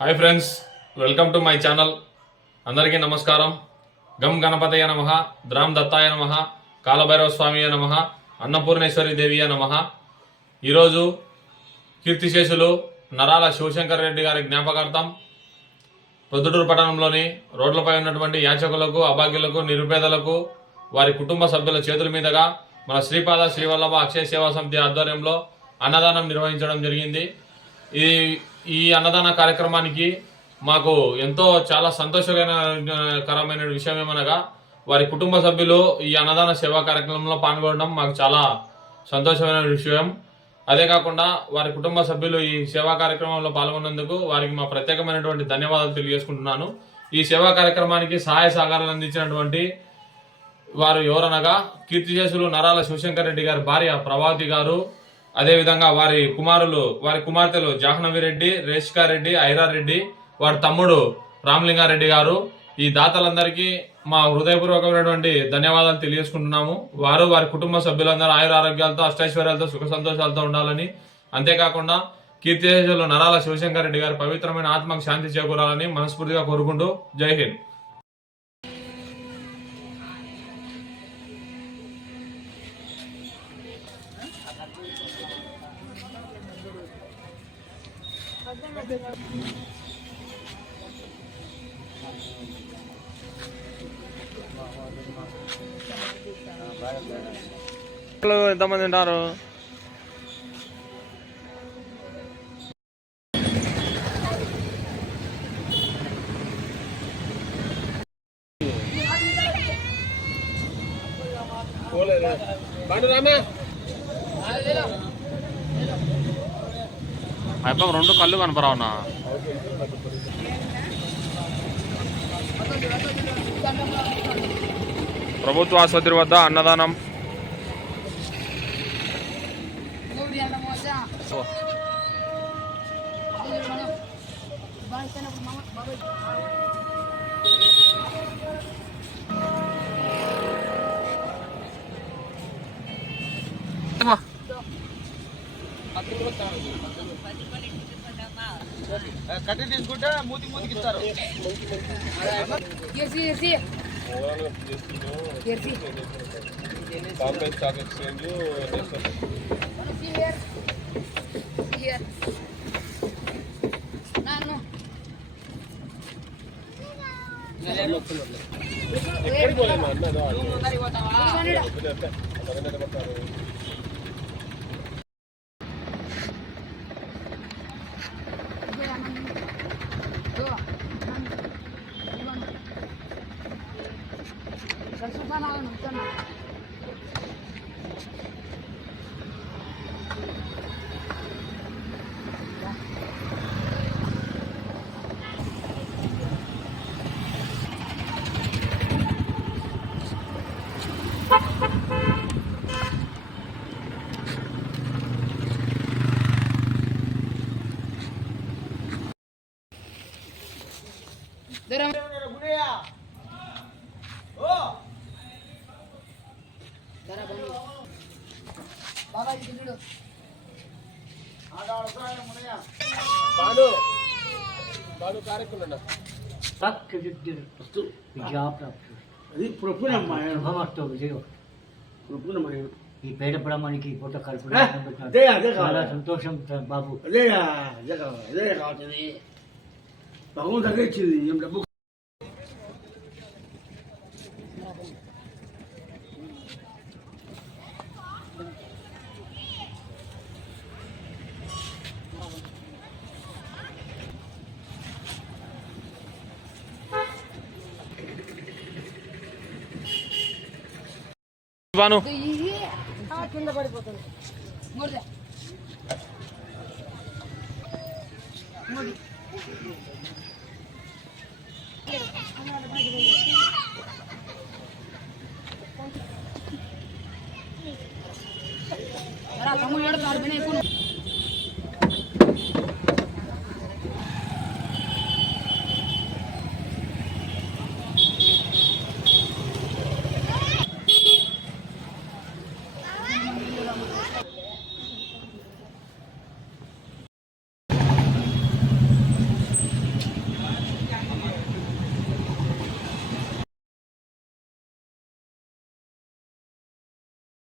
Hi friends, welcome to my channel. అందరికీ నమస్కారం. గం గణపతయ నమః, ద్రాం దత్తాయ నమః, కాలభైరవ స్వామియ నమః, అన్నపూర్ణేశ్వరి దేవియ నమః. ఈరోజు కీర్తిశేషులు నరాల శివశంకర్ రెడ్డి గారి జ్ఞాపకార్థం ప్రొద్దుటూరు పట్టణంలోని రోడ్లపై ఉన్నటువంటి యాచకులకు, అభాగ్యులకు, నిరుపేదలకు వారి కుటుంబ సభ్యుల చేతుల మీదుగా మన శ్రీపాద శ్రీవల్లభ అక్షయ సేవా సమితి ఆధ్వర్యంలో అన్నదానం నిర్వహించడం జరిగింది. ఈ అన్నదాన కార్యక్రమానికి మాకు ఎంతో చాలా సంతోషకరమైన విషయం ఏమనగా వారి కుటుంబ సభ్యులు ఈ అన్నదాన సేవా కార్యక్రమంలో పాల్గొనడం మాకు చాలా సంతోషమైన విషయం. అదే కాకుండా వారి కుటుంబ సభ్యులు ఈ సేవా కార్యక్రమంలో పాల్గొన్నందుకు వారికి మా ప్రత్యేకమైనటువంటి ధన్యవాదాలు తెలియజేసుకుంటున్నాను. ఈ సేవా కార్యక్రమానికి సహాయ సహకారాలు అందించినటువంటి వారు ఎవరనగా కీర్తిశేషులు నరాల శివశంకర్ రెడ్డి గారి భార్య ప్రభావతి గారు, అదేవిధంగా వారి కుమార్తెలు జాహ్నవిరెడ్డి, రేషికారెడ్డి, ఐరారెడ్డి, వారి తమ్ముడు రామలింగారెడ్డి గారు. ఈ దాతలందరికీ మా హృదయపూర్వకమైనటువంటి ధన్యవాదాలు తెలియజేసుకుంటున్నాము. వారి కుటుంబ సభ్యులందరూ ఆయుర ఆరోగ్యాలతో, అష్టైశ్వర్యాలతో, సుఖ సంతోషాలతో ఉండాలని, అంతేకాకుండా కీర్తిశేషులు నరాల శివశంకర్ రెడ్డి గారి పవిత్రమైన ఆత్మకు శాంతి చేకూరాలని మనస్ఫూర్తిగా కోరుకుంటూ జై హింద్. ఎంతమంది ఉంటారు? అయిపో రెండు కళ్ళు కనపరావునా? ప్రభుత్వ ఆసుపత్రి వద్ద అన్నదానం. కట్టి తీసుకుంటే మూతికి ఇస్తారు. బాంబే స్టాక్ ఎక్స్చేంజ్ ఎక్కడికి పోలేమా ఈ పేద బ్రాహ్మణికి పూట కలుపు చాలా సంతోషం బాబు. అదే కావాలి భగవంతు దగ్గర ఇచ్చింది ఏం డబ్బు. కింద పడిపోతుంది. తమ్ముడు